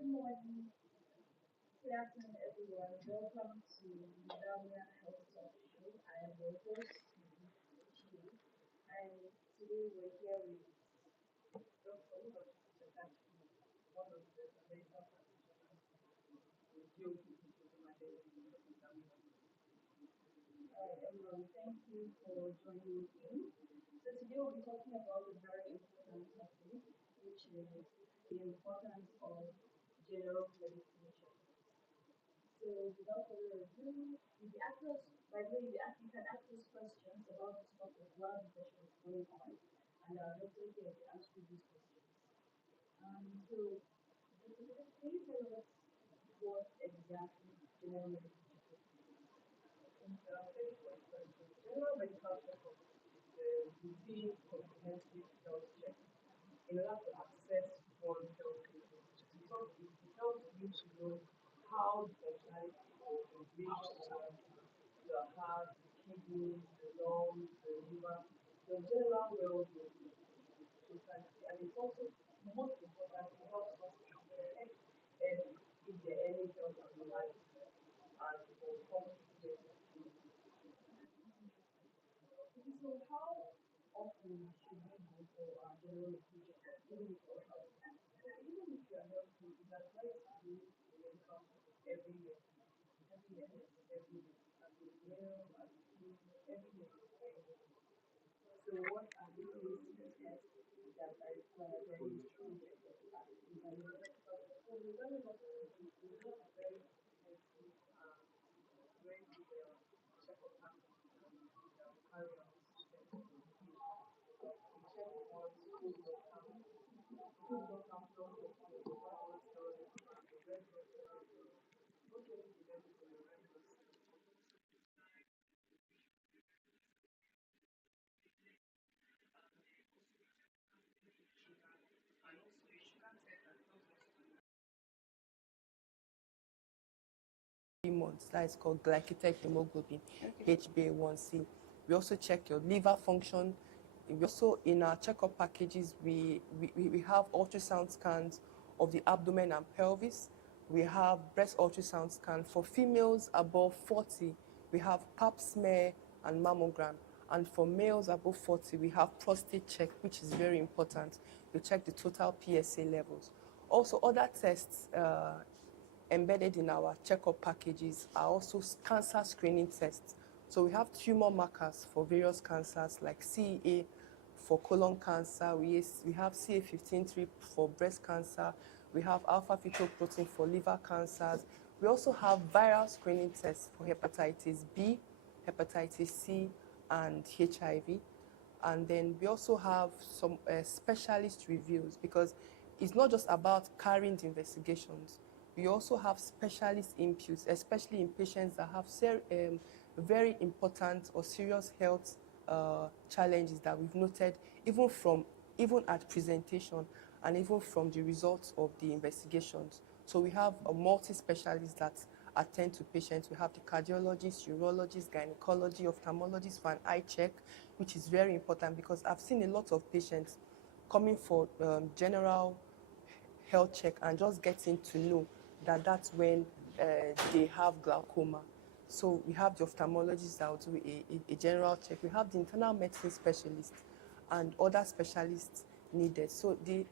Good morning. Good afternoon, everyone. Welcome to Nizamiye Health Talk Show. I am your host, Uzochukwu, and today we're here with Dr. Uzochukwu Chetachi, one of the medical practitioners in GOPD in Nizamiye. Everyone, thank you for joining in. So today we'll be talking about a very important topic, which is the importance of general medicine checkup. So without further ado, if you ask us, by the way, you can ask us questions about this topic while the session is going on, and I'll definitely get to answer these questions. So, please tell us what exactly general medicine checkup is. Very first question. General medical checkup is a routine comprehensive health check in order to access one health care. It helps you to know how the functionality of the brain organs, the heart, the kidneys, the lungs, the liver, the general well-being of the society. And it's also most important, it helps us to detect if there are any health abnormalities and for public health. So how often should we go for our general education, even if we're healthy? Even if you are healthy, it's advised to do a medical checkup every year. Every year, every year. As a male, as a female, every year. So what are the things that are required when you truly get the So we learn a lot of things. We have a very comprehensive, very good checkup package that we carry out. Months. That is called glycated hemoglobin, HbA1c. We also check your liver function. We also, in our checkup packages, we have ultrasound scans of the abdomen and pelvis. We have breast ultrasound scan. For females above 40, we have pap smear and mammogram. And for males above 40, we have prostate check, which is very important. We check the total PSA levels. Also, other tests embedded in our checkup packages are also cancer screening tests. So we have tumor markers for various cancers like CEA for colon cancer, we have CA15-3 for breast cancer, we have alpha-fetoprotein for liver cancers. We also have viral screening tests for hepatitis B, hepatitis C, and HIV. And then we also have some specialist reviews, because it's not just about carrying the investigations. We also have specialist inputs, especially in patients that have very important or serious health challenges that we've noted even at presentation and even from the results of the investigations. So we have a multi-specialists that attend to patients. We have the cardiologist, urologist, gynecology, ophthalmologist for an eye check, which is very important because I've seen a lot of patients coming for general health check and just getting to know that that's when they have glaucoma. So we have the ophthalmologist that will do a general check. We have the internal medicine specialist and other specialists needed. So the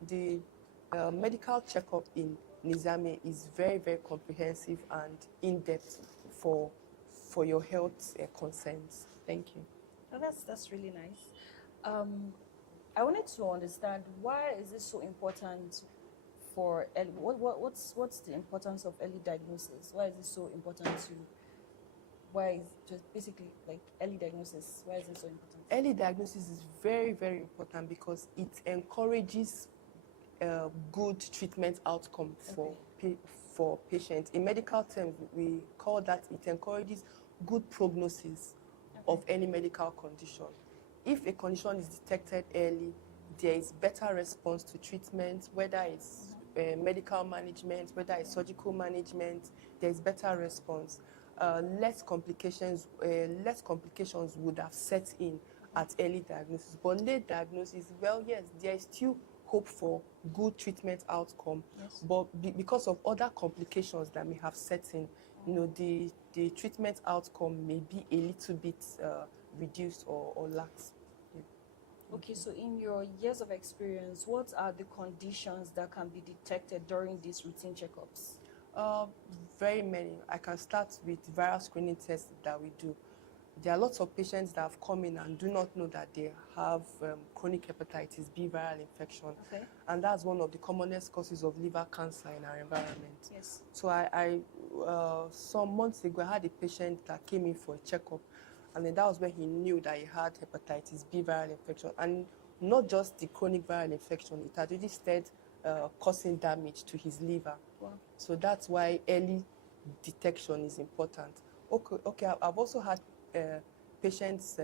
medical checkup in Nizamiye is very, very comprehensive and in-depth for your health concerns. Thank you. Oh, that's really nice. I wanted to understand, why is this so important for early, what's the importance of early diagnosis? Why is it so important why is just basically like early diagnosis, why is it so important? Early diagnosis is very, very important because it encourages good treatment outcome for patients. In medical terms, we call that it encourages good prognosis of any medical condition. If a condition is detected early, there is better response to treatment, whether it's medical management, whether it's surgical management, there is better response. Less complications would have set in at early diagnosis. But late diagnosis, well, yes, there is still hope for good treatment outcome. Yes. But because of other complications that may have set in, the treatment outcome may be a little bit reduced or lax. Yeah. Okay, so in your years of experience, what are the conditions that can be detected during these routine checkups? Uh, Very many. I can start with viral screening tests that we do. There are lots of patients that have come in and do not know that they have chronic hepatitis B viral infection. Okay. And that's one of the commonest causes of liver cancer in our environment. Yes. So some months ago, I had a patient that came in for a checkup, and then that was when he knew that he had hepatitis B viral infection. And not just the chronic viral infection, it had already started causing damage to his liver. Wow. So that's why early detection is important. Okay. I've also had patients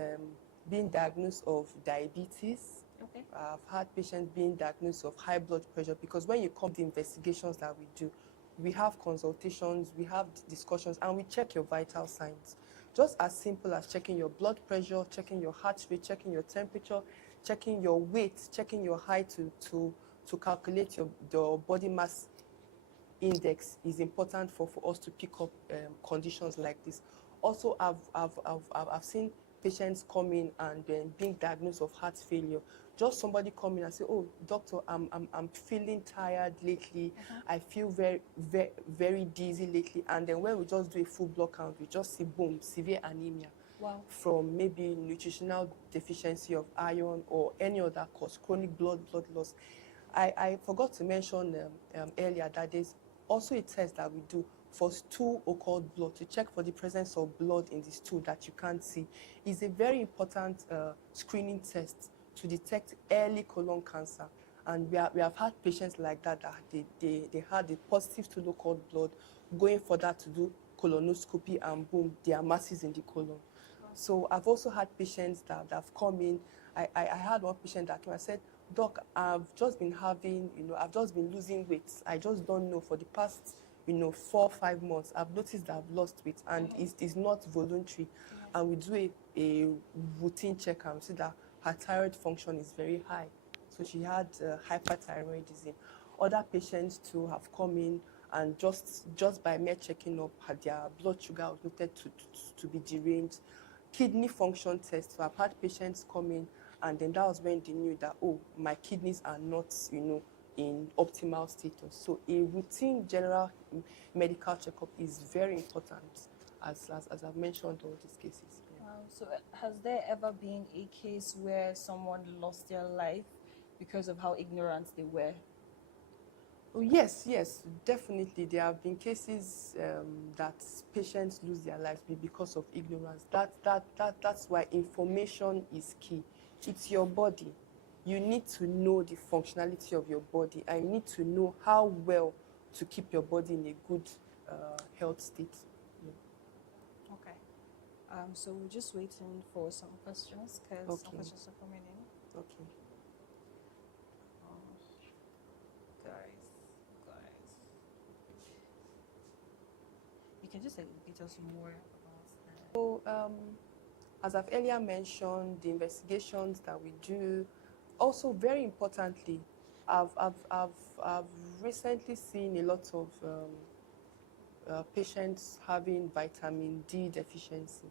being diagnosed of diabetes. Okay. I've had patients being diagnosed of high blood pressure, because when you come to investigations that we do, we have consultations, we have discussions, and we check your vital signs. Just as simple as checking your blood pressure, checking your heart rate, checking your temperature, checking your weight, checking your height to calculate your body mass index is important for us to pick up conditions like this. Also, I've seen patients come in and being diagnosed of heart failure. Just somebody come in and say, "Oh, doctor, I'm feeling tired lately. I feel very dizzy lately." And then when we just do a full blood count, we just see, boom, severe anemia. Wow. From maybe nutritional deficiency of iron or any other cause, chronic blood loss. I forgot to mention earlier that there's also a test that we do for stool occult blood to check for the presence of blood in the stool that you can't see. It's a very important screening test to detect early colon cancer. And we have had patients like that they had a positive stool occult blood, going for that to do colonoscopy, and boom, there are masses in the colon. So I've also had patients that have come in. I had one patient that came and said, "Doc, I've just been I've just been losing weight. I just don't know, for the past, 4 or 5 months, I've noticed that I've lost weight, and it's not voluntary." And we do a routine check, and we see that her thyroid function is very high. So she had hyperthyroidism. Other patients too have come in, and just by mere checking up, their blood sugar was noted to be deranged. Kidney function tests. So I've had patients come in, and then that was when they knew that, oh, my kidneys are not, in optimal status. So a routine general medical checkup is very important, as I've mentioned all these cases. Yeah. So has there ever been a case where someone lost their life because of how ignorant they were? Oh, yes, definitely. There have been cases that patients lose their lives because of ignorance. That's why information is key. It's your body. You need to know the functionality of your body, and you need to know how well to keep your body in a good health state. Yeah. Okay. So we're just waiting for some questions, because some Okay. questions are coming in. Okay. Guys, you can just educate us more about that. So, as I've earlier mentioned, the investigations that we do, also very importantly, I've recently seen a lot of patients having vitamin D deficiency.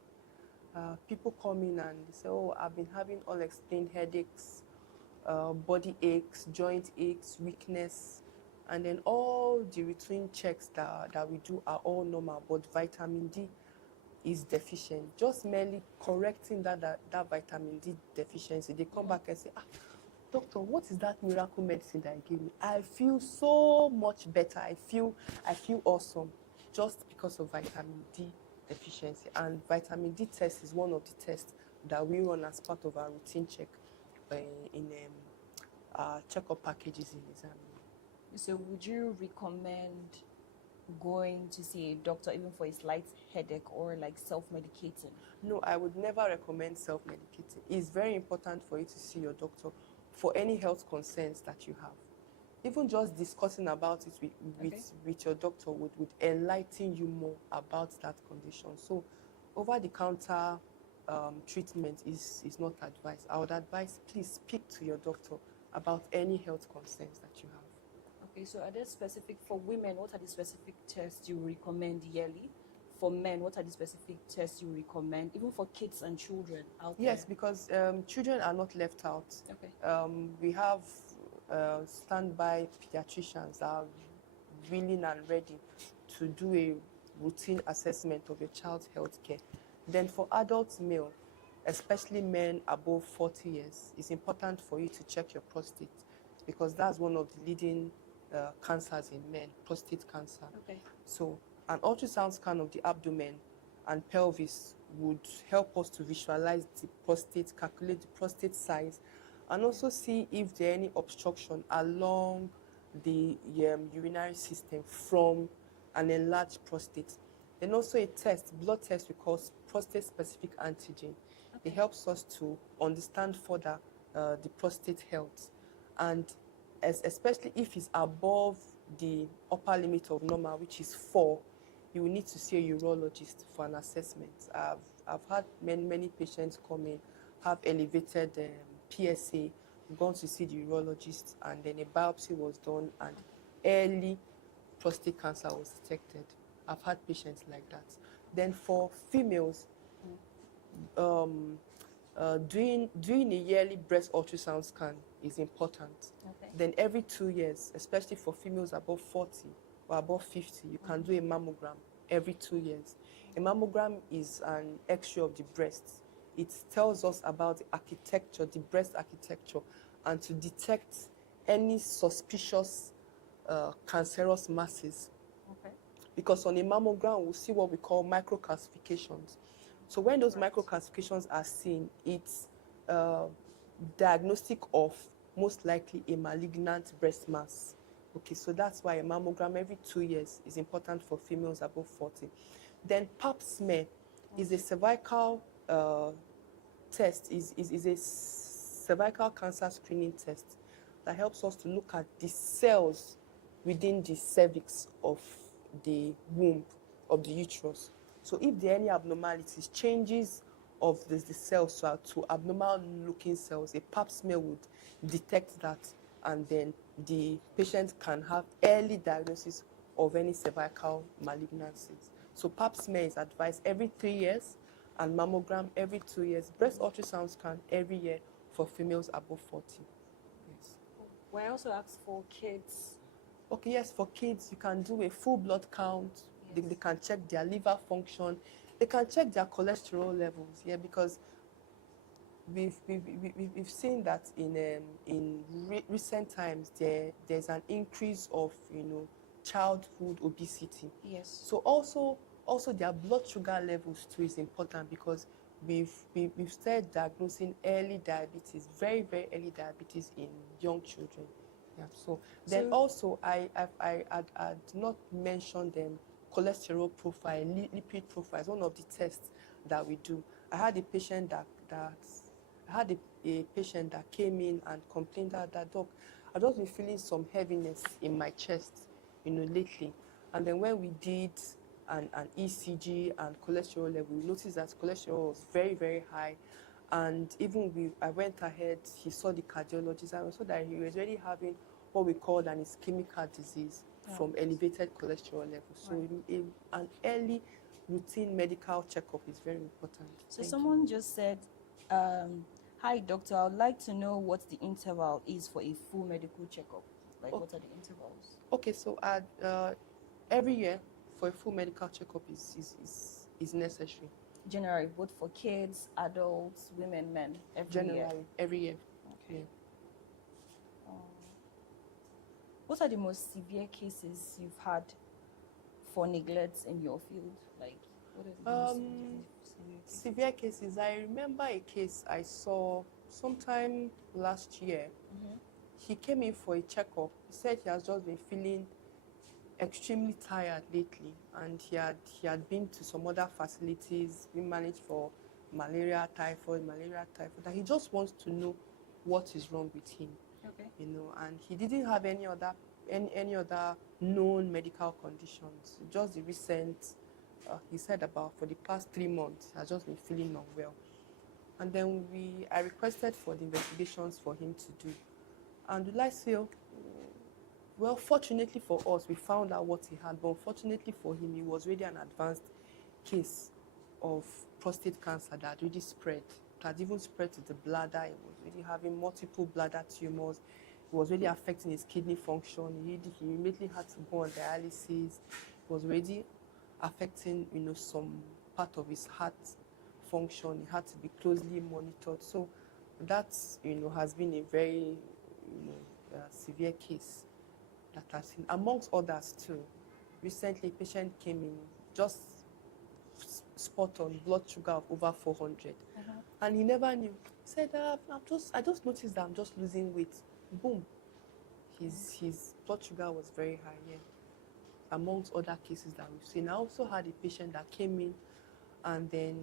People come in and they say, "Oh, I've been having unexplained headaches, body aches, joint aches, weakness," and then all the routine checks that we do are all normal, but vitamin D is deficient. Just merely correcting that vitamin D deficiency, they come back and say, "Ah, doctor, what is that miracle medicine that you gave me? I feel so much better. I feel awesome," just because of vitamin D deficiency. And vitamin D test is one of the tests that we run as part of our routine check in checkup packages in Nizamiye. So would you recommend going to see a doctor even for a slight headache, or like self-medicating? No, I would never recommend self-medicating. It's very important for you to see your doctor for any health concerns that you have. Even just discussing about it with your doctor would enlighten you more about that condition. So over-the-counter treatment is not advised. I would advise, please speak to your doctor about any health concerns that you have. Okay, so are there specific, for women, what are the specific tests you recommend yearly? For men, what are the specific tests you recommend, even for kids and children out there? Yes, because children are not left out. Okay. We have standby pediatricians that are willing and ready to do a routine assessment of your child's health care. Then for adult male, especially men above 40 years, it's important for you to check your prostate because that's one of the leading cancers in men, prostate cancer. Okay. So an ultrasound scan of the abdomen and pelvis would help us to visualize the prostate, calculate the prostate size, and also see if there are any obstruction along the urinary system from an enlarged prostate. Then also a test, blood test we call prostate-specific antigen. Okay. It helps us to understand further the prostate health, and especially if it's above the upper limit of normal, which is 4, you will need to see a urologist for an assessment. I've had many patients come in, have elevated PSA, gone to see the urologist, and then a biopsy was done, and early prostate cancer was detected. I've had patients like that. Then for females, doing a yearly breast ultrasound scan is important. Okay. Then every 2 years, especially for females above 40 or above 50, you can do a mammogram every 2 years. A mammogram is an X-ray of the breast. It tells us about the architecture, the breast architecture, and to detect any suspicious cancerous masses. Okay. Because on a mammogram, we'll see what we call microcalcifications. So when those microcalcifications are seen, it's diagnostic of most likely a malignant breast mass. Okay, so that's why a mammogram every 2 years is important for females above 40. Then pap smear is a cervical test, is a cervical cancer screening test that helps us to look at the cells within the cervix of the womb, of the uterus. So if there are any abnormalities, changes of the cells to abnormal looking cells, a pap smear would detect that, and then the patient can have early diagnosis of any cervical malignancies. So pap smear is advised every 3 years, and mammogram every 2 years. Breast ultrasound scan every year for females above 40. Yes. Well, I also asked for kids. Okay, yes, for kids, you can do a full blood count. Yes. They can check their liver function. They can check their cholesterol levels, yeah, because we've seen that in recent times there's an increase of childhood obesity. Yes. So also their blood sugar levels too is important because we've started diagnosing early diabetes, very early diabetes in young children. Yeah. So then also I had not mentioned them cholesterol profile, lipid profile is one of the tests that we do. I had a patient that came in and complained that doc, I've just been feeling some heaviness in my chest, lately. And then when we did an ECG and cholesterol level, we noticed that cholesterol was very high. And even I went ahead, he saw the cardiologist, and we saw that he was already having what we call an ischemic heart disease from elevated cholesterol levels. So an early routine medical checkup is very important. So someone just said, hi doctor, I would like to know what the interval is for a full medical checkup. Like what are the intervals? Okay, so every year for a full medical checkup is necessary. Generally, both for kids, adults, women, men, every year. Okay. What are the most severe cases you've had for neglect in your field? Like, what are the most severe cases? I remember a case I saw sometime last year. Mm-hmm. He came in for a checkup. He said he has just been feeling extremely tired lately, and he had been to some other facilities, been managed for malaria, typhoid, and he just wants to know what is wrong with him. Okay. And he didn't have any other known medical conditions. Just the recent, he said about for the past 3 months, he has just been feeling unwell. And then I requested for the investigations for him to do. And would like to say, well, fortunately for us, we found out what he had, but unfortunately for him, it was really an advanced case of prostate cancer that had really spread. It had even spread to the bladder. He was really having multiple bladder tumors. It was really affecting his kidney function. He immediately had to go on dialysis. It was already affecting, some part of his heart function. He had to be closely monitored. So that, has been a very, severe case that I've seen, amongst others too. Recently, a patient came in just spot on blood sugar of over 400, and he never knew. He said, I just noticed that I'm just losing weight. Boom, his blood sugar was very high. Yeah, amongst other cases that we've seen. I also had a patient that came in, and then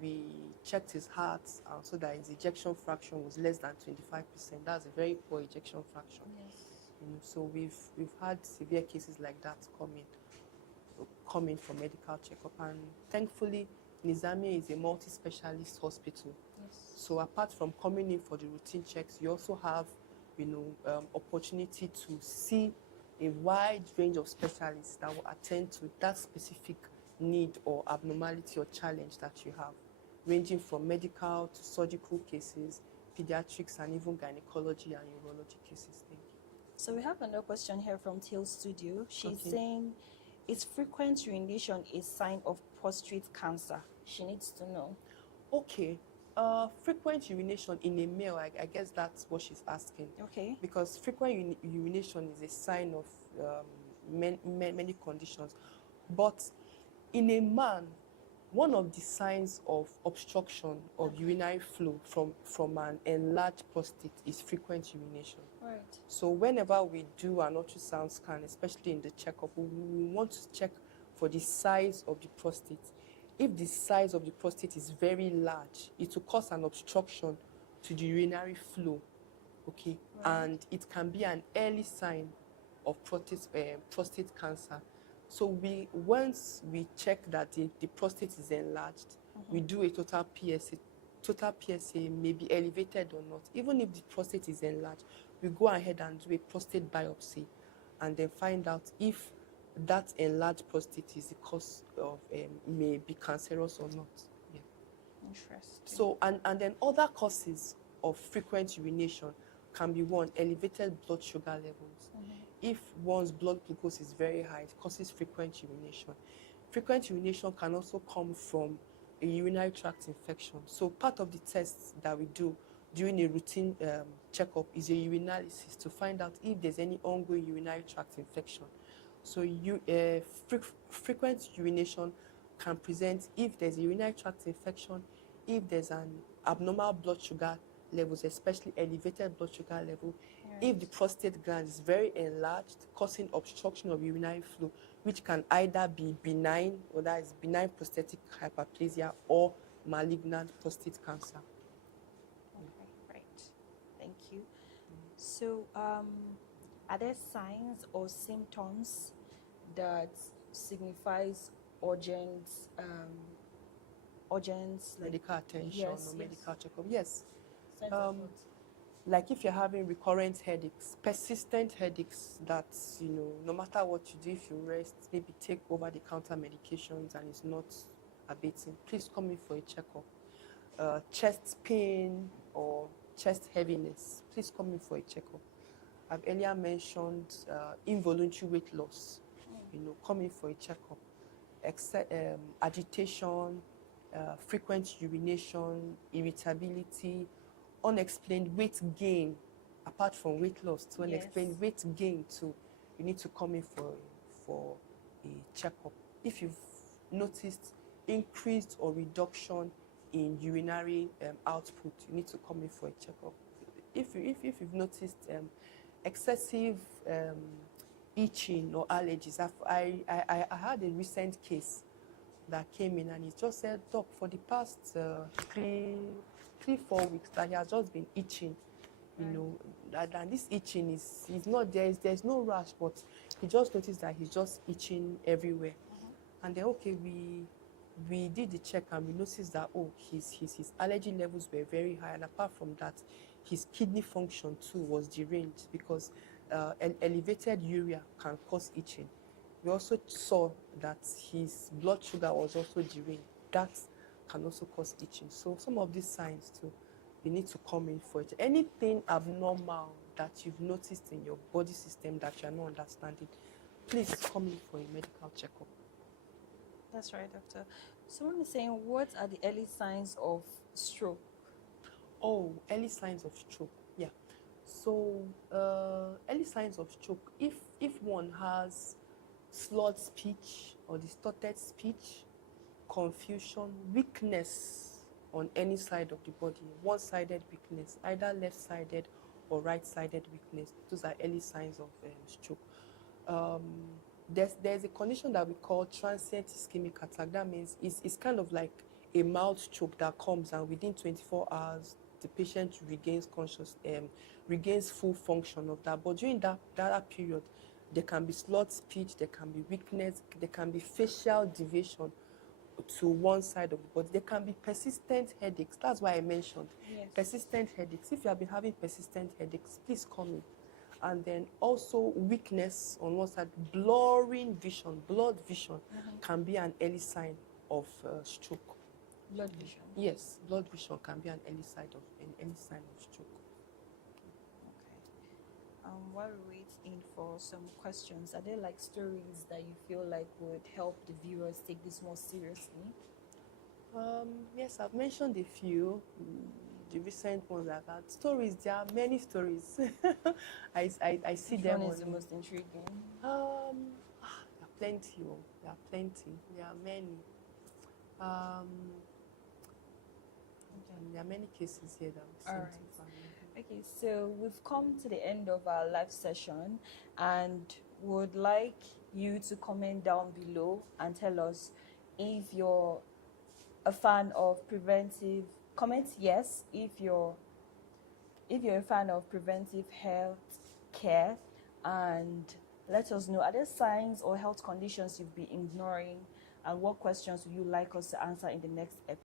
we checked his heart, so that his ejection fraction was less than 25%. That's a very poor ejection fraction. Yes. So we've had severe cases like that coming for medical checkup, and thankfully Nizamiye is a multi-specialist hospital. Yes. So apart from coming in for the routine checks, you also have opportunity to see a wide range of specialists that will attend to that specific need or abnormality or challenge that you have, ranging from medical to surgical cases, pediatrics, and even gynecology and urology cases. Thank you. So we have another question here from Teal Studio. She's Okay. saying, is frequent urination a sign of prostate cancer? She needs to know. Okay. Frequent urination in a male, I guess that's what she's asking. Okay. Because frequent urination is a sign of many conditions. But in a man, one of the signs of obstruction of urinary flow from an enlarged prostate is frequent urination. Right. So whenever we do an ultrasound scan, especially in the checkup, we want to check for the size of the prostate. If the size of the prostate is very large, it will cause an obstruction to the urinary flow, okay? Right. And it can be an early sign of prostate cancer. So once we check that the prostate is enlarged, we do a total PSA. Total PSA may be elevated or not. Even if the prostate is enlarged, we go ahead and do a prostate biopsy and then find out if that enlarged prostate is the cause of, may be cancerous or not. Yeah. Interesting. So, and then other causes of frequent urination can be one, elevated blood sugar levels. If one's blood glucose is very high, it causes frequent urination. Frequent urination can also come from a urinary tract infection. So part of the tests that we do during a routine checkup is a urinalysis to find out if there's any ongoing urinary tract infection. So frequent urination can present if there's a urinary tract infection, if there's an abnormal blood sugar levels, especially elevated blood sugar level, if the prostate gland is very enlarged, causing obstruction of urinary flow, which can either be benign, or that is benign prostatic hyperplasia, or malignant prostate cancer. Okay, right. Thank you. So, are there signs or symptoms that signifies urgent, like Medical attention yes, or yes. medical checkup? Yes. signs of what? Like if you're having recurrent headaches, persistent headaches that, no matter what you do, if you rest, maybe take over-the-counter medications and it's not abating, please come in for a checkup. Chest pain or chest heaviness, please come in for a checkup. I've earlier mentioned involuntary weight loss, come in for a checkup. Agitation, frequent urination, irritability, unexplained weight gain, apart from weight loss, to unexplained weight gain too, you need to come in for a checkup. If you've noticed increased or reduction in urinary output, you need to come in for a checkup. If you've noticed excessive itching or allergies, I had a recent case that came in and he just said, "Doc, for the past 3-4 weeks that he has just been itching, and this itching is not there's no rash, but he just noticed that he's just itching everywhere." And then we did the check and we noticed that his allergy levels were very high, and apart from that, his kidney function too was deranged because elevated urea can cause itching. We also saw that his blood sugar was also deranged. That can also cause itching. So some of these signs too, you need to come in for it. Anything abnormal that you've noticed in your body system that you're not understanding, please come in for a medical checkup. That's right, doctor. Someone is saying, what are the early signs of stroke? Oh, early signs of stroke. Yeah. So, early signs of stroke. If one has slurred speech or distorted speech, confusion, weakness on any side of the body, one-sided weakness, either left-sided or right-sided weakness, those are early signs of stroke. There's a condition that we call transient ischemic attack. That means it's kind of like a mild stroke that comes, and within 24 hours the patient regains full function of that. But during that period, there can be slurred speech, there can be weakness, there can be facial deviation to one side of the body. There can be persistent headaches. That's why I mentioned persistent headaches. If you have been having persistent headaches, please come in. And then also weakness on one side, blurring vision, blood vision can be an early sign of stroke. Blood vision. Yes, blood vision can be an early sign of stroke. Okay. While we wait in for some questions, are there like stories that you feel like would help the viewers take this more seriously? Yes, I've mentioned a few. The recent ones I've had. Stories, there are many stories. I see Which them one on. is the most intriguing? There are plenty. Oh, there are plenty. There are many. There are many cases here that we've All seen right. so far. Okay, so we've come to the end of our live session and would like you to comment down below and tell us if you're a fan of preventive. Comment yes if you're a fan of preventive health care, and let us know, are there signs or health conditions you've been ignoring, and what questions would you like us to answer in the next episode?